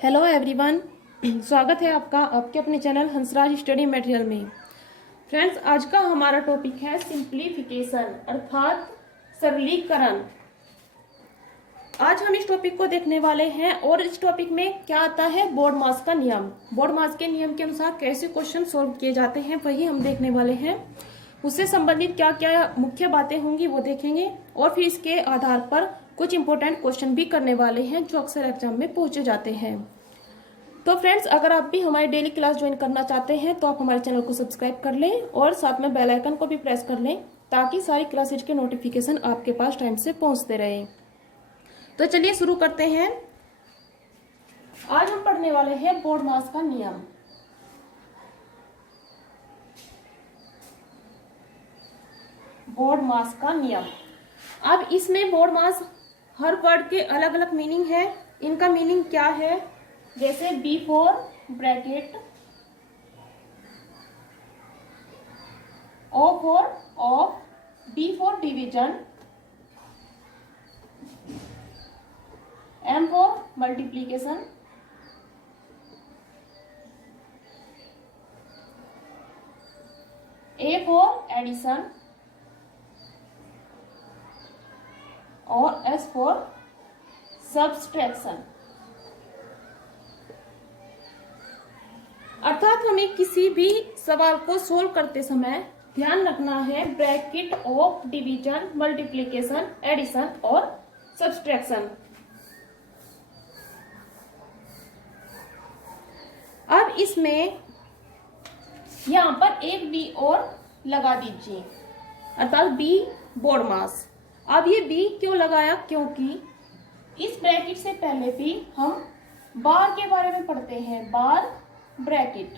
Hello everyone. स्वागत है आपका आपके अपने चैनल हंसराज स्टडी मटेरियल में। फ्रेंड्स, आज का हमारा टॉपिक है सिंप्लीफिकेशन अर्थात सरलीकरण। आज हम इस टॉपिक को देखने वाले हैं और इस टॉपिक में क्या आता है, बोर्डमास का नियम। बोर्डमास के नियम के अनुसार कैसे क्वेश्चन सोल्व किए जाते हैं वही हम देखने वाले हैं। उससे संबंधित क्या क्या मुख्य बातें होंगी वो देखेंगे और फिर इसके आधार पर कुछ इंपॉर्टेंट क्वेश्चन भी करने वाले हैं जो अक्सर एग्जाम में पूछे जाते हैं। तो फ्रेंड्स, अगर आप भी हमारी डेली क्लास ज्वाइन करना चाहते हैं तो आप हमारे चैनल को सब्सक्राइब कर लें और साथ में बेल आइकन को भी प्रेस कर लें ताकि सारी क्लासेज के नोटिफिकेशन आपके पास टाइम से पहुंचते रहे। तो चलिए शुरू करते हैं। आज हम पढ़ने वाले हैं बोर्डमास का नियम। बोर्डमास का नियम। अब इसमें बोर्डमास हर वर्ड के अलग अलग मीनिंग है। इनका मीनिंग क्या है, जैसे B for bracket, O for of, D for division, M for multiplication, A for addition और एस फॉर सब्सट्रैक्शन। अर्थात हमें किसी भी सवाल को सोल्व करते समय ध्यान रखना है bracket, of, division, multiplication, addition और सब्सट्रैक्शन। अब इसमें यहां पर एक बी और लगा दीजिए, अर्थात बी बोर्डमास। अब ये बी क्यों लगाया, क्योंकि इस ब्रैकेट से पहले भी हम बार के बारे में पढ़ते हैं, बार ब्रैकेट।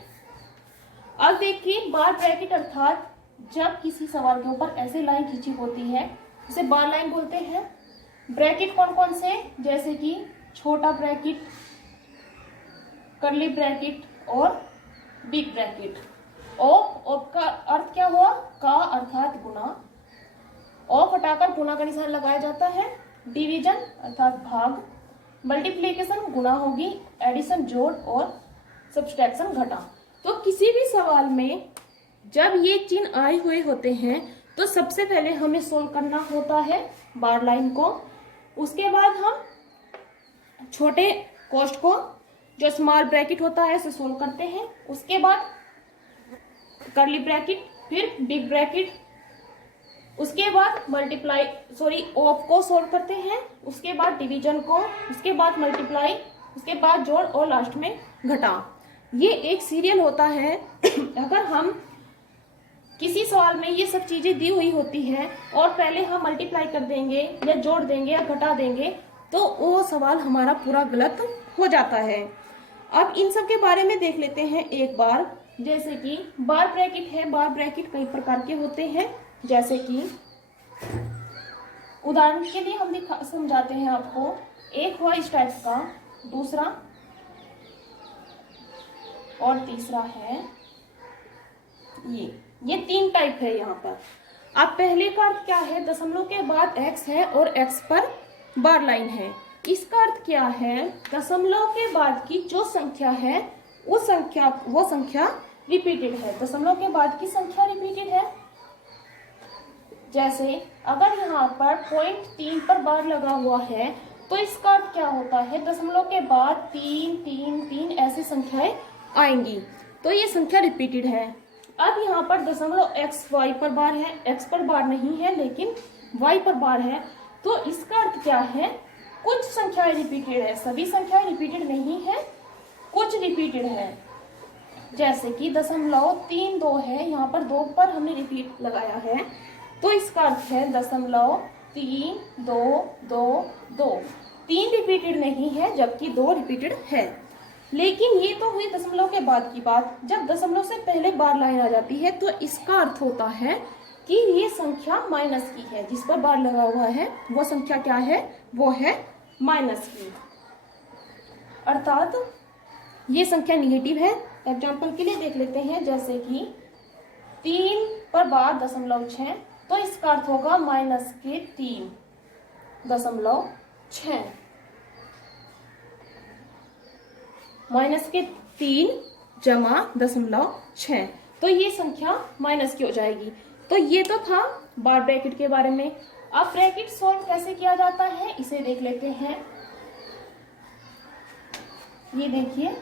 अब देखिए, बार ब्रैकेट अर्थात जब किसी सवाल के ऊपर ऐसे लाइन खींची होती है उसे बार लाइन बोलते हैं। ब्रैकेट कौन कौन से, जैसे कि छोटा ब्रैकेट, कर्ली ब्रैकेट और बिग ब्रैकेट। ऑफ का अर्थ क्या हुआ, का अर्थात गुना, ऑफ हटाकर गुना का निशान लगाया जाता है। डिवीजन अर्थात भाग, मल्टीप्लिकेशन गुना होगी, एडिशन जोड़ और सब्सट्रैक्शन घटा। तो किसी भी सवाल में जब ये चिन्ह आए हुए होते हैं तो सबसे पहले हमें सोल्व करना होता है बार लाइन को। उसके बाद हम छोटे कोष्ठ को, जो स्मॉल ब्रैकेट होता है, उसे सोल्व करते हैं। उसके बाद कर्ली ब्रैकेट, फिर बिग ब्रैकेट, उसके बाद ऑफ को सोल्व करते हैं, उसके बाद डिवीजन को, उसके बाद मल्टीप्लाई, उसके बाद जोड़ और लास्ट में घटा। ये एक सीरियल होता है। अगर हम किसी सवाल में ये सब चीजें दी हुई होती है और पहले हम मल्टीप्लाई कर देंगे या जोड़ देंगे या घटा देंगे तो वो सवाल हमारा पूरा गलत हो जाता है। अब इन सब के बारे में देख लेते हैं एक बार। जैसे कि बार ब्रैकेट है, बार ब्रैकेट कई प्रकार के होते हैं। जैसे कि उदाहरण के लिए हम समझाते हैं आपको। एक हुआ इस टाइप का, दूसरा और तीसरा है ये तीन टाइप है यहाँ पर। अब पहले का अर्थ क्या है, दशमलव के बाद x है और x पर बार लाइन है। इसका अर्थ क्या है, दशमलव के बाद की जो संख्या है वो संख्या रिपीटेड है। दशमलव के बाद की संख्या रिपीटेड है। जैसे अगर यहाँ पर 0.3 पर बार लगा हुआ है तो इसका अर्थ क्या होता है, दशमलव के बाद 3, 3, 3 ऐसी संख्याएं आएंगी, तो ये संख्या रिपीटेड है। अब यहाँ पर दशमलव x y पर बार है, x पर बार नहीं है लेकिन y पर बार है, तो इसका अर्थ क्या है, कुछ संख्याएं रिपीटेड है, सभी संख्याएं रिपीटेड नहीं है, कुछ रिपीटेड है। जैसे कि 0.32 है, यहाँ पर 2 पर हमने रिपीट लगाया है, तो इसका अर्थ है 0.3222। 3 रिपीटेड नहीं है जबकि 2 रिपीटेड है। लेकिन ये तो हुई दशमलव के बाद की बात। जब दशमलव से पहले बार लाइन आ जाती है तो इसका अर्थ होता है कि ये संख्या माइनस की है। जिस पर बार लगा हुआ है वो संख्या क्या है, वो है माइनस की, अर्थात ये संख्या निगेटिव है। एग्जाम्पल के लिए देख लेते हैं, जैसे कि 3 पर बार 0.6, तो इसका अर्थ होगा माइनस के 3.6। माइनस के 3 जमा 0.6, तो ये संख्या माइनस की हो जाएगी। तो ये तो था बार ब्रैकेट के बारे में। अब ब्रैकेट सॉल्व कैसे किया जाता है इसे देख लेते हैं। ये देखिए,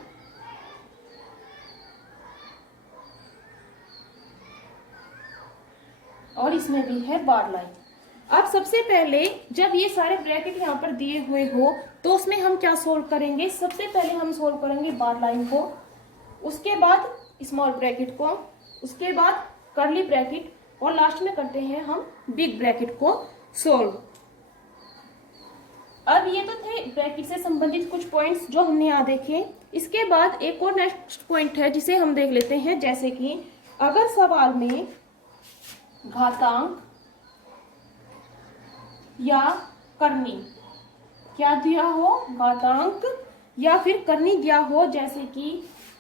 और इसमें भी है बार लाइन। अब सबसे पहले जब ये सारे ब्रैकेट यहाँ पर दिए हुए हो तो उसमें हम क्या सोल्व करेंगे, सबसे पहले हम सोल्व करेंगे बार लाइन को, उसके बाद स्मॉल ब्रैकेट को, उसके बाद कर्ली ब्रैकेट, और लास्ट में करते हैं हम बिग ब्रैकेट को सोल्व। अब ये तो थे ब्रैकेट से संबंधित कुछ पॉइंट्स जो हमने यहाँ देखे। इसके बाद एक और नेक्स्ट पॉइंट है जिसे हम देख लेते हैं, जैसे कि अगर सवाल में घातांक या करनी क्या दिया हो, घातांक या फिर करनी दिया हो, जैसे कि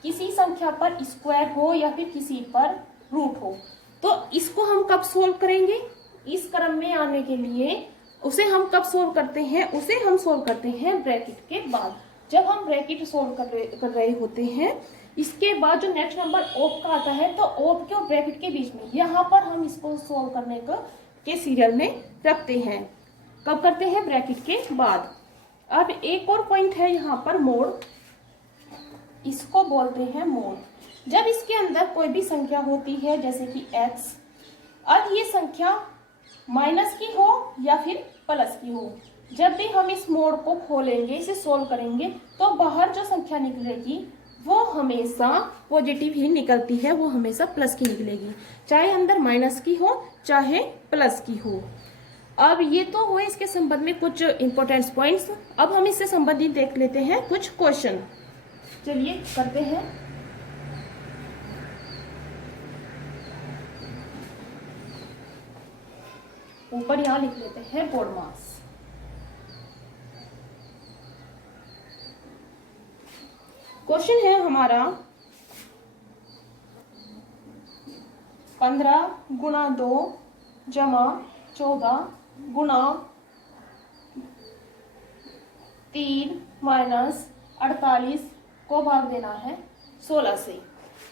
किसी संख्या पर स्क्वायर हो या फिर किसी पर रूट हो, तो इसको हम कब सोल्व करेंगे, इस क्रम में आने के लिए उसे हम कब सोल्व करते हैं, उसे हम सोल्व करते हैं ब्रैकेट के बाद। जब हम ब्रैकेट सोल्व कर रहे होते हैं, इसके बाद जो नेक्स्ट नंबर ऑफ का आता है, तो ऑफ के और ब्रैकेट के बीच में यहाँ पर हम इसको सोल्व करने के सीरियल में रखते हैं। कब करते हैं, ब्रैकेट के बाद। अब एक और पॉइंट है यहाँ पर मोड, इसको बोलते हैं मोड। जब इसके अंदर कोई भी संख्या होती है जैसे कि x, अब ये संख्या माइनस की हो या फिर प्लस की हो, जब भी हम इस मोड को खोलेंगे, इसे सोल्व करेंगे, तो बाहर जो संख्या निकलेगी वो हमेशा पॉजिटिव ही निकलती है, वो हमेशा प्लस की निकलेगी, चाहे अंदर माइनस की हो चाहे प्लस की हो। अब ये तो हुए इसके संबंध में कुछ इंपॉर्टेंट पॉइंट्स। अब हम इससे संबंधित देख लेते हैं कुछ क्वेश्चन। चलिए करते हैं। ऊपर यहां लिख लेते हैं बोर्ड मास। क्वेश्चन है हमारा 15 गुणा 2 जमा 14 गुणा 3 माइनस 48 को भाग देना है 16 से।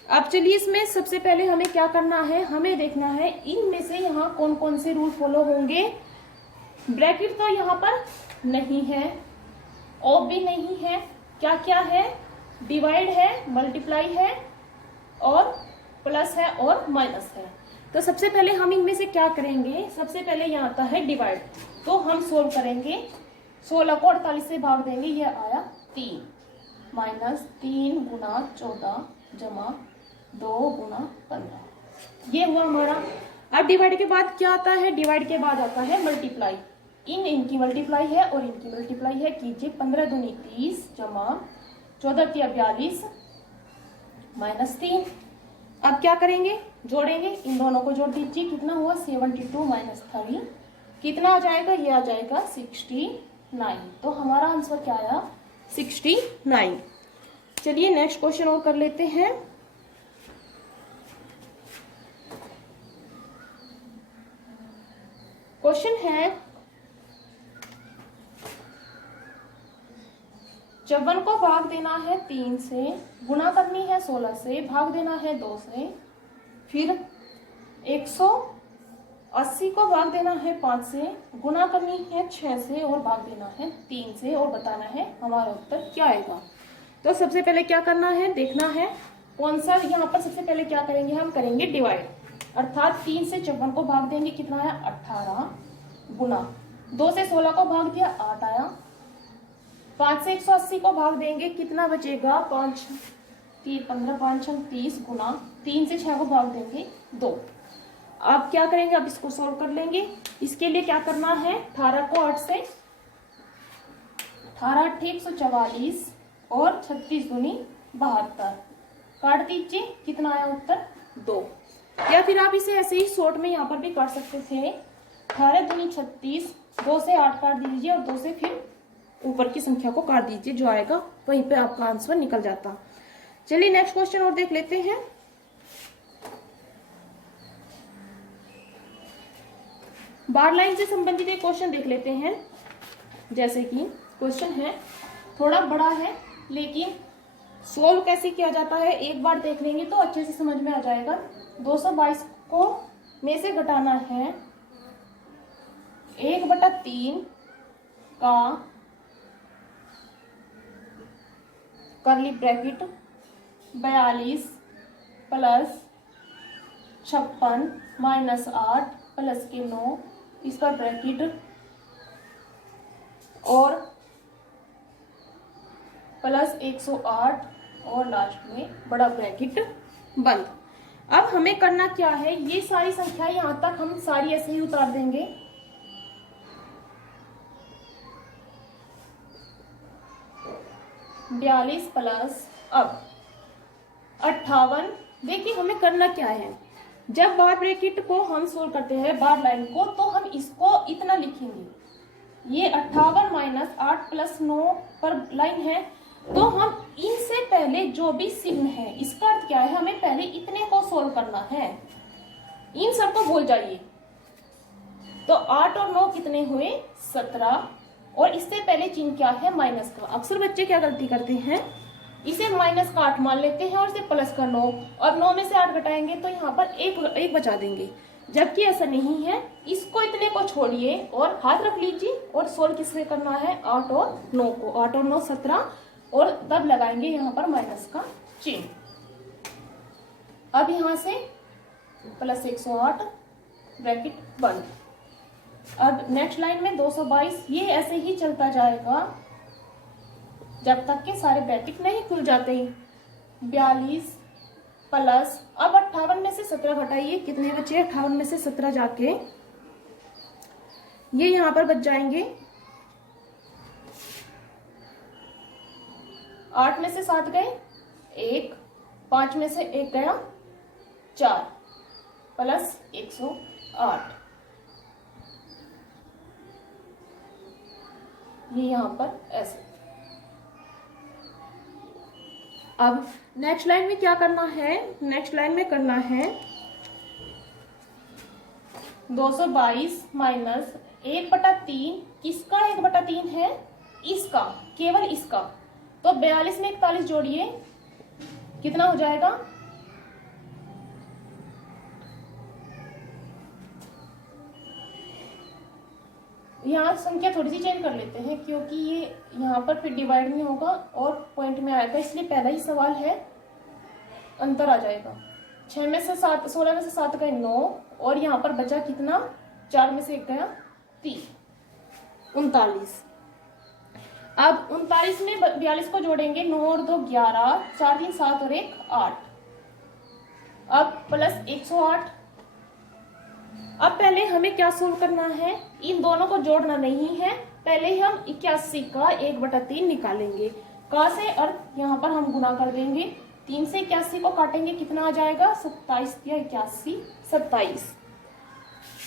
अब चलिए इसमें सबसे पहले हमें क्या करना है, हमें देखना है इनमें से यहाँ कौन कौन से रूल फॉलो होंगे। ब्रैकेट तो यहाँ पर नहीं है, ऑफ भी नहीं है, क्या क्या है, डिवाइड है, मल्टीप्लाई है, और प्लस है और माइनस है। तो सबसे पहले हम इनमें से क्या करेंगे, सबसे पहले यहाँ आता है डिवाइड, तो हम सोल्व करेंगे। 16 को 48 से भाग देंगे, ये आया 3 माइनस 3 गुना 14 जमा 2 गुना 15, ये हुआ हमारा। अब डिवाइड के बाद क्या आता है, डिवाइड के बाद आता है मल्टीप्लाई। इनकी मल्टीप्लाई है और इनकी मल्टीप्लाई है, कीजिए 15 दूनी 30 जमा 14 तिया 42 माइनस 3। अब क्या करेंगे, जोड़ेंगे, इन दोनों को जोड़ दीजिए, कितना हुआ 72 माइनस 3, कितना आ जाएगा, ये आ जाएगा 69। तो हमारा आंसर क्या आया, 69। चलिए नेक्स्ट क्वेश्चन और कर लेते हैं। क्वेश्चन है 54 को भाग देना है 3 से, गुणा करनी है 16 से, भाग देना है 2 से, फिर 180 को भाग देना है 5 से, गुणा करनी है 6 से और भाग देना है 3 से, और बताना है हमारा उत्तर क्या आएगा। तो सबसे पहले क्या करना है, देखना है कौन सा, यहाँ पर सबसे पहले क्या करेंगे, हम करेंगे डिवाइड, अर्थात 3 से 54 को भाग देंगे, कितना है 18, गुना 2 से 16 को भाग दिया 8 आया, 5 से 180 को भाग देंगे, कितना बचेगा 5 3 15 5 6 30, गुना 3 से 6 को भाग देंगे 2। अब क्या करेंगे, अब इसको सॉल्व कर लेंगे। इसके लिए क्या करना है, 18 को 8 से, 18 8 144 और 36 दूनी 72, काट दीजिए, कितना आया उत्तर 2। या फिर आप इसे ऐसे ही शॉर्ट में यहाँ पर भी कर सकते थे, 18 दूनी 36, 2 से 8 काट दीजिए और 2 से फिर ऊपर की संख्या को काट दीजिए, जो आएगा वहीं पे आपका आंसर निकल जाता। चलिए नेक्स्ट क्वेश्चन और देख लेते हैं। बार लाइन से संबंधित एक क्वेश्चन देख लेते हैं। जैसे कि क्वेश्चन है, थोड़ा बड़ा है लेकिन सोल्व कैसे किया जाता है एक बार देख लेंगे तो अच्छे से समझ में आ जाएगा। 222 को में से घटाना है 1/3 का करली ब्रैकेट 42 प्लस 56 माइनस 8 प्लस के 9 इसका ब्रैकेट और प्लस 108 और लास्ट में बड़ा ब्रैकेट बंद। अब हमें करना क्या है, ये सारी संख्या यहां तक हम सारी ऐसे ही उतार देंगे। 42 प्लस अब 58। देखिए हमें करना क्या है, जब बार ब्रैकेट को हम सोल्व करते हैं बार लाइन को, तो हम इसको इतना लिखेंगे, ये 58 माइनस 8 प्लस 9 पर लाइन है, तो हम इनसे पहले जो भी चिन्ह है इसका अर्थ क्या है, हमें पहले इतने को सोल्व करना है, इन सब को भूल जाइए। तो 8 और 9 कितने हुए 17, और इससे पहले चिन्ह क्या है माइनस का। अक्सर बच्चे क्या गलती करते हैं, इसे माइनस का 8 मान लेते हैं और इसे प्लस का 9, और 9 में से 8 घटाएंगे तो यहाँ पर एक बचा देंगे, जबकि ऐसा नहीं है। इसको इतने को छोड़िए और हाथ रख लीजिए और सोल्व किससे करना है 8 और 9 को। 8 और 9 17, और तब लगाएंगे यहाँ पर माइनस का चिन्ह। अब यहाँ से प्लस 108 ब्रैकेट बंद। अब नेक्स्ट लाइन में 222, ये ऐसे ही चलता जाएगा जब तक के सारे ब्रैकेट नहीं खुल जाते। 42 प्लस अब 58 में से 17 घटाइए, कितने बचे 58 में से 17 जाके ये यहां पर बच जाएंगे। 8 में से 7 गए 1, 5 में से 1 गया 4 प्लस 108, ये यहां पर ऐसे। अब नेक्स्ट लाइन में क्या करना है, नेक्स्ट लाइन में करना है 222 माइनस 1/3, किसका 1/3 है, इसका, केवल इसका। तो 42 में 41 जोड़िए, कितना हो जाएगा, यहाँ संख्या थोड़ी सी चेंज कर लेते हैं क्योंकि ये यहाँ पर फिर डिवाइड नहीं होगा और पॉइंट में आएगा, इसलिए पहला ही सवाल है, अंतर आ जाएगा। 6 में से 7, 16 में से 7 गए 9, और यहाँ पर बचा कितना, 4 में से 1 गया 3, 39। अब 39 में 42 को जोड़ेंगे, 9 और 2 11, 4 3 7 और 1 8, अब प्लस 108। अब पहले हमें क्या सोल्व करना है, इन दोनों को जोड़ना नहीं है, पहले हम 81 का 1/3 निकालेंगे। का से अर्थ यहाँ पर हम गुना कर देंगे, 3 से 81 को काटेंगे, कितना आ जाएगा 27 या 81 27।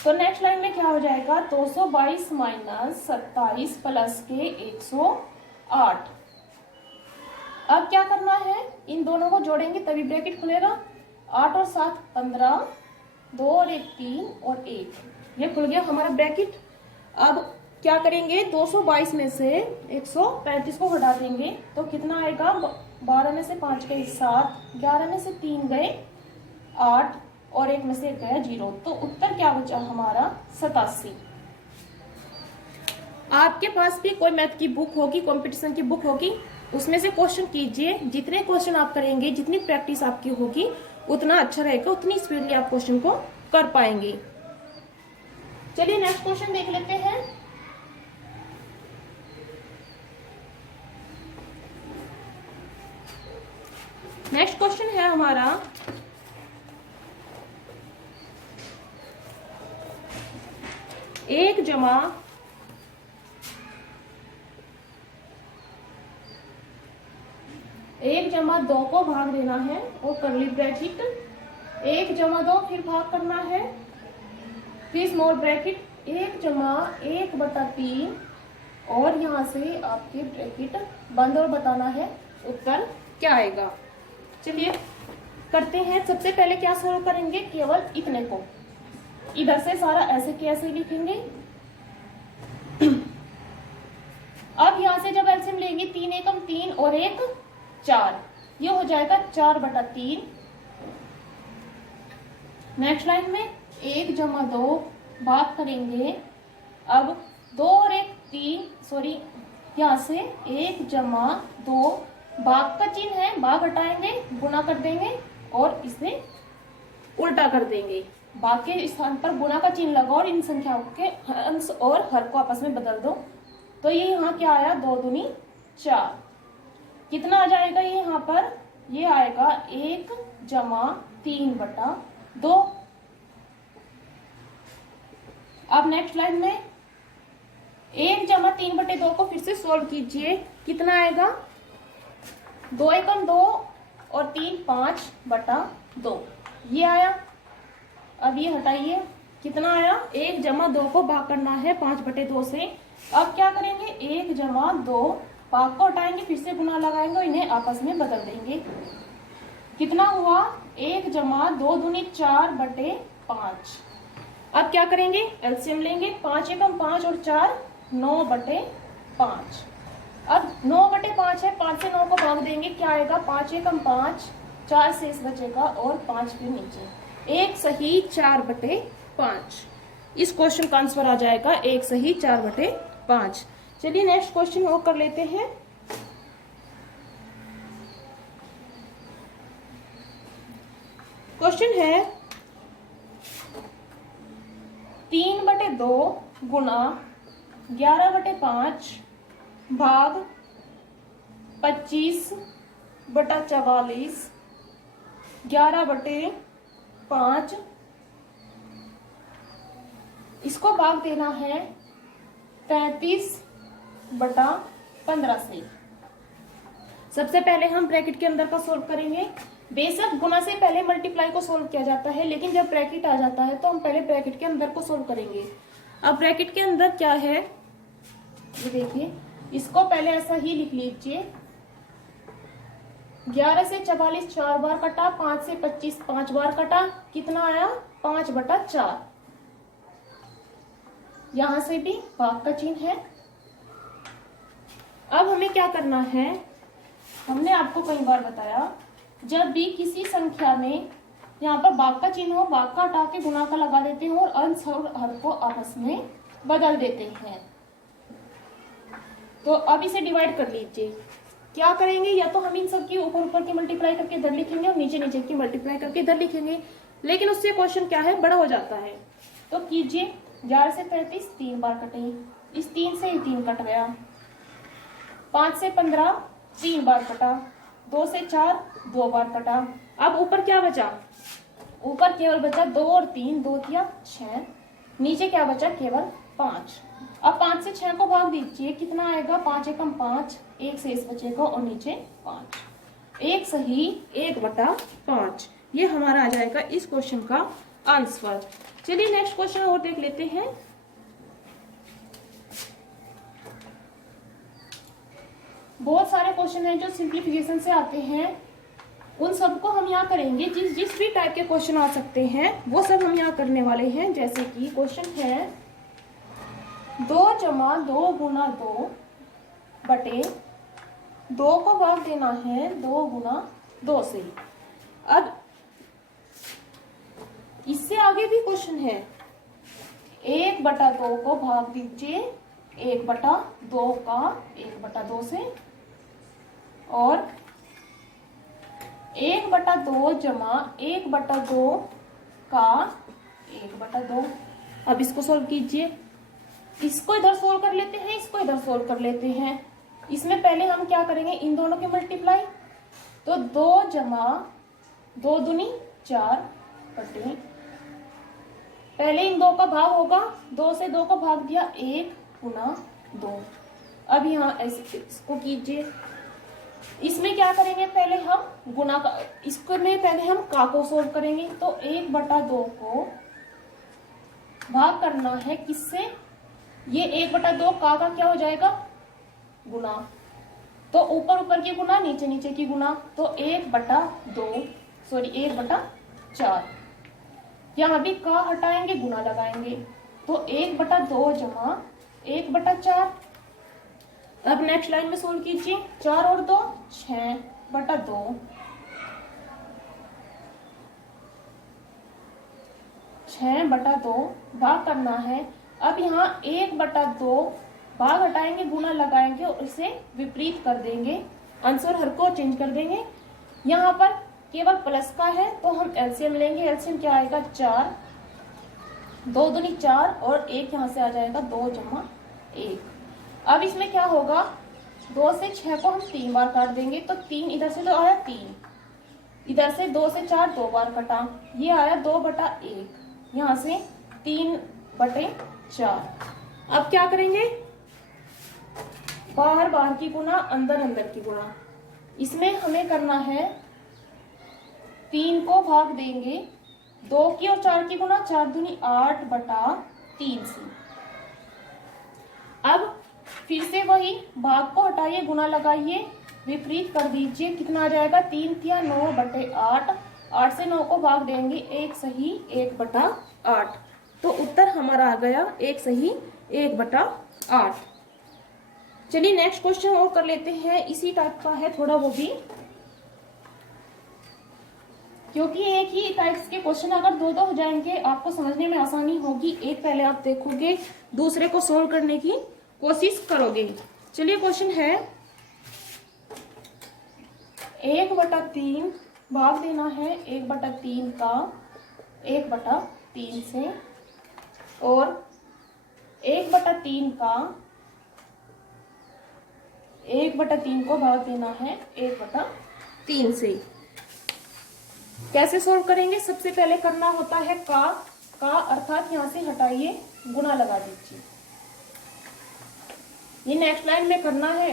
तो नेक्स्ट लाइन में क्या हो जाएगा, 222 माइनस 27 प्लस के 108। अब क्या करना है, इन दोनों को जोड़ेंगे तभी ब्रैकेट खुलेगा। 8 और 7 15, 2 और 1 3 और 1, ये खुल गया हमारा ब्रैकेट। अब क्या करेंगे, 222 में से 135 को हटा देंगे तो कितना आएगा, 12 में से 5 गए 7, 11 में से 3 गए 8 और 1 में से 1 गया 0, तो उत्तर क्या बचा हमारा 87। आपके पास भी कोई मैथ की बुक होगी, कंपटीशन की बुक होगी, उसमें से क्वेश्चन कीजिए। जितने क्वेश्चन आप करेंगे, जितनी प्रैक्टिस आपकी होगी, उतना अच्छा रहेगा, उतनी स्पीडली आप क्वेश्चन को कर पाएंगे। चलिए नेक्स्ट क्वेश्चन देख लेते हैं। नेक्स्ट क्वेश्चन है हमारा 1 जमा 2 को भाग देना है और करली ब्रैकेट 1 जमा 2 फिर भाग करना है, फिर स्मॉल ब्रैकेट 1 जमा 1/3 और यहाँ से आपके ब्रैकेट बंद, और बताना है उत्तर क्या आएगा। चलिए करते हैं। सबसे पहले क्या सोल्व करेंगे, केवल इतने को, इधर से सारा ऐसे के ऐसे लिखेंगे। अब यहाँ से जब एलसीएम लेंगे 3 एकम 3 और 1 4, ये हो जाएगा 4/3। नेक्स्ट लाइन में 1 जमा 2 भाग करेंगे। अब 2 और 1 3, सॉरी यहाँ से 1 जमा 2 भाग का चिन्ह है, भाग हटाएंगे, गुना कर देंगे और इसे उल्टा कर देंगे। भाग के स्थान पर गुना का चिन्ह लगाओ और इन संख्याओं के अंश और हर को आपस में बदल दो। तो ये यहाँ क्या आया, 2 दूनी 4। कितना आ जाएगा ये यहाँ पर, ये आएगा 1 जमा 3/2। अब नेक्स्ट लाइन में 1 जमा 3/2 को फिर से सोल्व कीजिए। कितना आएगा, 2 एकम 2 और 3 5/2 ये आया। अब ये हटाइए, कितना आया, 1 जमा 2 को भाग करना है 5/2 से। अब क्या करेंगे, 1 जमा 2 भाग को हटाएंगे, फिर से गुना लगाएंगे और इन्हें आपस में बदल देंगे। कितना हुआ, 1 जमा 2 दूनी 4/5। अब क्या करेंगे, एलसीएम लेंगे, 5 एकम 5 और 4 9/5। अब 9/5 है, 5 से 9 को भाग देंगे, क्या आएगा, 5 एकम 5, 4 शेष बचेगा और 5 फिर नीचे, 1 सही 4/5। इस क्वेश्चन का आंसर आ जाएगा 1 सही 4/5। चलिए नेक्स्ट क्वेश्चन और कर लेते हैं। क्वेश्चन है 3/2 गुना 11/5 भाग 25/44 11/5। इसको भाग देना है 33/15 से। सबसे पहले हम ब्रैकेट के अंदर का सोल्व करेंगे। बेशक गुना से पहले मल्टीप्लाई को सोल्व किया जाता है, लेकिन जब ब्रैकेट आ जाता है तो हम पहले ब्रैकेट के अंदर को सोल्व करेंगे। अब ब्रैकेट के अंदर क्या है, ये देखिए, इसको पहले ऐसा ही लिख लीजिए। 11 से 44 4 बार कटा, 5 से 25 5 बार कटा, कितना आया, 5/4। यहां से भी भाग का चिन्ह है। अब हमें क्या करना है, हमने आपको कई बार बताया, जब भी किसी संख्या में यहाँ पर भाग का चिन्ह हो, भाग का हटा के गुणा का लगा देते हैं और अंश और हर को आपस में बदल देते हैं। तो अब इसे डिवाइड कर लीजिए। क्या करेंगे, या तो हम इन सब की ऊपर ऊपर की मल्टीप्लाई करके इधर लिखेंगे और नीचे नीचे की मल्टीप्लाई करके इधर लिखेंगे, लेकिन उससे क्वेश्चन क्या है, बड़ा हो जाता है। तो कीजिए, 11 से 35 3 बार कटे, इस 3 से ही 3 कट गया, 5 से 15 3 बार कटा, 2 से 4 2 बार कटा। अब ऊपर क्या बचा, ऊपर केवल बचा 2 और 3, 2 3 6, नीचे क्या बचा, केवल 5। अब 5 से 6 को भाग दीजिए, कितना आएगा, 5 एकम 5, 1 शेष बचेगा और नीचे 5, 1 सही 1/5। ये हमारा आ जाएगा इस क्वेश्चन का आंसर। चलिए नेक्स्ट क्वेश्चन और देख लेते हैं। बहुत सारे क्वेश्चन हैं जो सिंप्लीफिकेशन से आते हैं, उन सबको हम यहाँ करेंगे। जिस भी टाइप के क्वेश्चन आ सकते हैं वो सब हम यहाँ करने वाले हैं। जैसे कि क्वेश्चन है 2 जमा 2 गुना 2 बटे 2 को भाग देना है 2 गुना 2 से। अब इससे आगे भी क्वेश्चन है, 1/2 को भाग दीजिए 1/2 का 1/2 से, और 1/2 जमा 1/2 का 1/2। अब इसको सोल्व कीजिए, इसको इधर सोल्व कर लेते हैं, इसको इधर सोल्व कर लेते हैं। इसमें पहले हम क्या करेंगे, इन दोनों के मल्टीप्लाई, तो 2 जमा 2 दूनी 4 बटे, पहले इन 2 का भाग होगा, 2 से 2 को भाग दिया 1 गुना 2। अब यहाँ ऐसे इसको कीजिए, इसमें क्या करेंगे, पहले हम गुना का, इसको में पहले हम का को सोल्व करेंगे। तो 1/2 को भाग करना है किससे, ये 1/2 का क्या हो जाएगा, गुना, तो ऊपर ऊपर की गुना, नीचे नीचे की गुना, तो 1/2 सॉरी 1/4। यहाँ भी का हटाएंगे, गुना लगाएंगे, तो 1/2 जमा 1/4। अब नेक्स्ट लाइन में सोल्व कीजिए, 4 और 2 6, बटा 2 6 बटा 2 भाग करना है। अब यहाँ 1 बटा 2 भाग हटाएंगे, गुना लगाएंगे और इसे विपरीत कर देंगे, आंसर हर को चेंज कर देंगे। यहाँ पर केवल प्लस का है तो हम एलसीएम लेंगे। एलसीएम क्या आएगा 4, 2 दूनी 4 और 1 यहाँ से आ जाएगा 2 जमा 1। अब इसमें क्या होगा, 2 से 6 को हम 3 बार काट देंगे तो 3 इधर से तो आया 3, इधर से 2 से 4 2 बार कटा, ये आया 2 बटा 1, यहाँ से 3 बटे 4। अब क्या करेंगे, बाहर बाहर की गुना, अंदर अंदर की गुना। इसमें हमें करना है 3 को भाग देंगे 2 की और 4 की गुना, 4 दूनी 8 बटा 3 से। अब फिर से वही भाग को हटाइए, गुना लगाइए, विपरीत कर दीजिए, कितना आ जाएगा 3 तिया 9 बटे 8, 8 से 9 को भाग देंगे 1 सही 1 बटा 8, तो उत्तर हमारा आ गया 1 सही 1 बटा 8। चलिए नेक्स्ट क्वेश्चन और कर लेते हैं, इसी टाइप का है थोड़ा वो भी, क्योंकि एक ही टाइप्स के क्वेश्चन अगर दो हो जाएंगे आपको समझने में आसानी होगी। एक पहले आप देखोगे, दूसरे को सोल्व करने की कोशिश करोगे। चलिए क्वेश्चन है 1 बटा 3 भाग देना है 1 बटा 3 का 1 बटा 3 से, और 1 बटा 3 का 1 बटा 3 को भाग देना है 1 बटा 3 से। कैसे सोल्व करेंगे, सबसे पहले करना होता है का अर्थात यहाँ से हटाइए, गुना लगा दीजिए। ये नेक्स्ट लाइन में करना है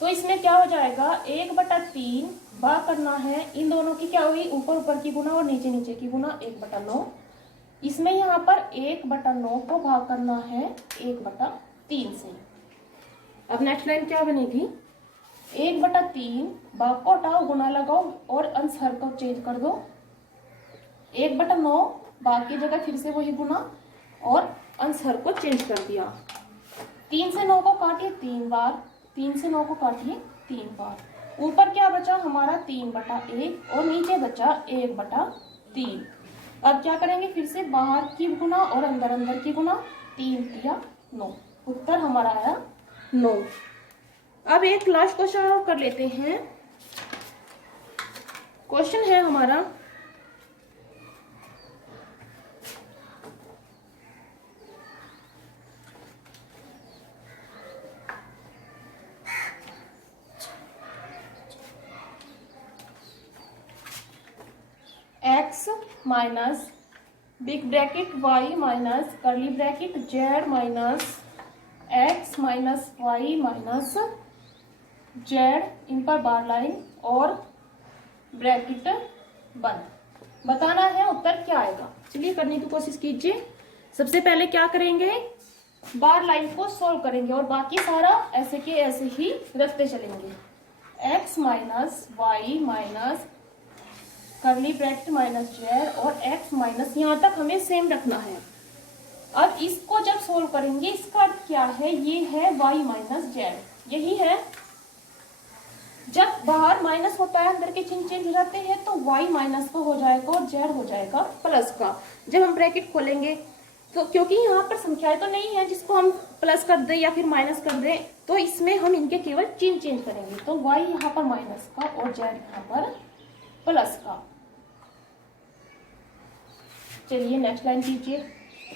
तो इसमें क्या हो जाएगा 1 बटा 3 भाग करना है, इन दोनों की क्या हुई, ऊपर ऊपर की गुना और नीचे नीचे की गुना, 1 बटा 9। इसमें यहाँ पर 1 बटा 9 को भाग करना है 1 बटा 3 से। अब नेक्स्ट लाइन क्या बनेगी, 1 बटा 3 भाग को हटाओ, गुना लगाओ और अंश हर को चेंज कर दो, 1 बटा 9 भाग की जगह फिर से वही गुना और अंश हर को चेंज कर दिया। 3 से 9 को काटिए 3 बार, 3 से 9 को काटिए 3 बार। ऊपर क्या बचा हमारा 3 बटा 1 और नीचे बचा 1 बटा 3। अब क्या करेंगे, फिर से बाहर की गुना और अंदर अंदर की गुना, 3 तिया 9, उत्तर हमारा आया 9। अब एक लास्ट क्वेश्चन और कर लेते हैं। क्वेश्चन है हमारा x minus big bracket y minus curly bracket z minus x minus y minus z, इन पर बार लाइन और ब्रैकेट बंद। बताना है उत्तर क्या आएगा। चलिए करने की कोशिश कीजिए। सबसे पहले क्या करेंगे, बार लाइन को सॉल्व करेंगे और बाकी सारा ऐसे के ऐसे ही रखते चलेंगे। x minus y minus curly bracket minus z और x माइनस, यहाँ तक हमें सेम रखना है। अब इसको जब सोल्व करेंगे इसका अर्थ क्या है, ये है y माइनस z, यही है। जब बाहर माइनस होता है अंदर के चिन्ह चेंज हो जाते हैं तो y माइनस का हो जाएगा और z हो जाएगा प्लस का। जब हम ब्रैकेट खोलेंगे तो क्योंकि यहाँ पर संख्याएं तो नहीं है जिसको हम प्लस कर दें या फिर माइनस कर दें, तो इसमें हम इनके केवल चिन्ह चेंज करेंगे। तो y यहाँ पर माइनस का और z यहाँ पर प्लस का। चलिए नेक्स्ट लाइन कीजिए,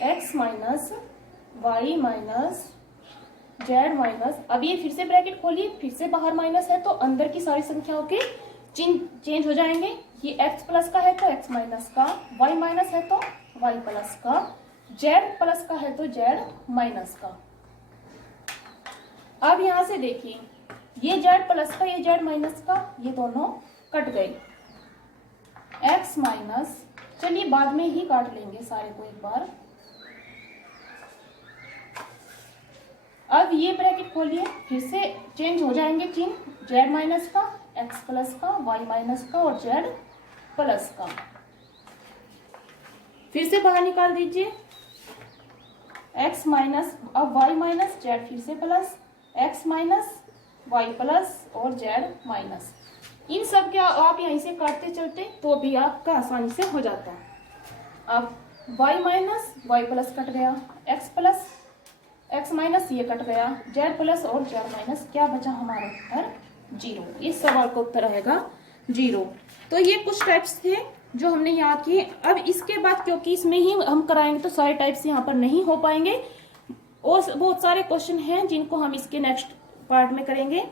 x minus y minus z minus, अब ये फिर से ब्रैकेट खोलिए, फिर से बाहर माइनस है तो अंदर की सारी संख्याओं के चिन्ह चेंज हो जाएंगे। ये x प्लस का है तो x माइनस का, y माइनस है तो y प्लस का, z प्लस का है तो z माइनस का। अब यहां से देखिए ये z प्लस का ये z माइनस का, ये दोनों कट गए। x माइनस, चलिए बाद में ही काट लेंगे सारे को एक बार। अब ये ब्रैकेट खोलिए, फिर से चेंज हो जाएंगे चिन्ह, z माइनस का, x प्लस का, y माइनस का और z प्लस का। फिर से बाहर निकाल दीजिए, x माइनस, अब y माइनस z फिर से plus, x minus y plus और जेड माइनस। इन सब के आप यहीं से काटते चलते तो भी आपका आसानी से हो जाता। अब y minus y plus cut गया, एक्स प्लस एक्स माइनस ये कट गया, जेड प्लस और जेड माइनस, क्या बचा हमारा उत्तर? जीरो। इस सवाल का उत्तर आएगा जीरो। तो ये कुछ टाइप्स थे जो हमने याद किए। अब इसके बाद क्योंकि इसमें ही हम कराएंगे तो सारे टाइप्स यहाँ पर नहीं हो पाएंगे, और बहुत सारे क्वेश्चन हैं जिनको हम इसके नेक्स्ट पार्ट में करेंगे,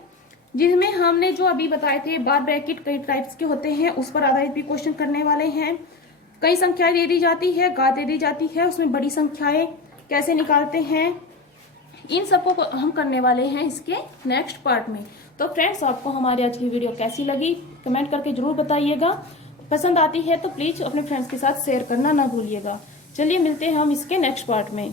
जिसमें हमने जो अभी बताए थे बार ब्रैकेट कई टाइप्स के होते हैं उस पर आधारित भी क्वेश्चन करने वाले हैं। कई संख्याएं दे दी जाती है, घात दे दी जाती है, उसमें बड़ी संख्याएं कैसे निकालते हैं, इन सबको हम करने वाले हैं इसके नेक्स्ट पार्ट में। तो फ्रेंड्स, आपको हमारी आज की वीडियो कैसी लगी कमेंट करके जरूर बताइएगा। पसंद आती है तो प्लीज अपने फ्रेंड्स के साथ शेयर करना ना भूलिएगा। चलिए मिलते हैं हम इसके नेक्स्ट पार्ट में।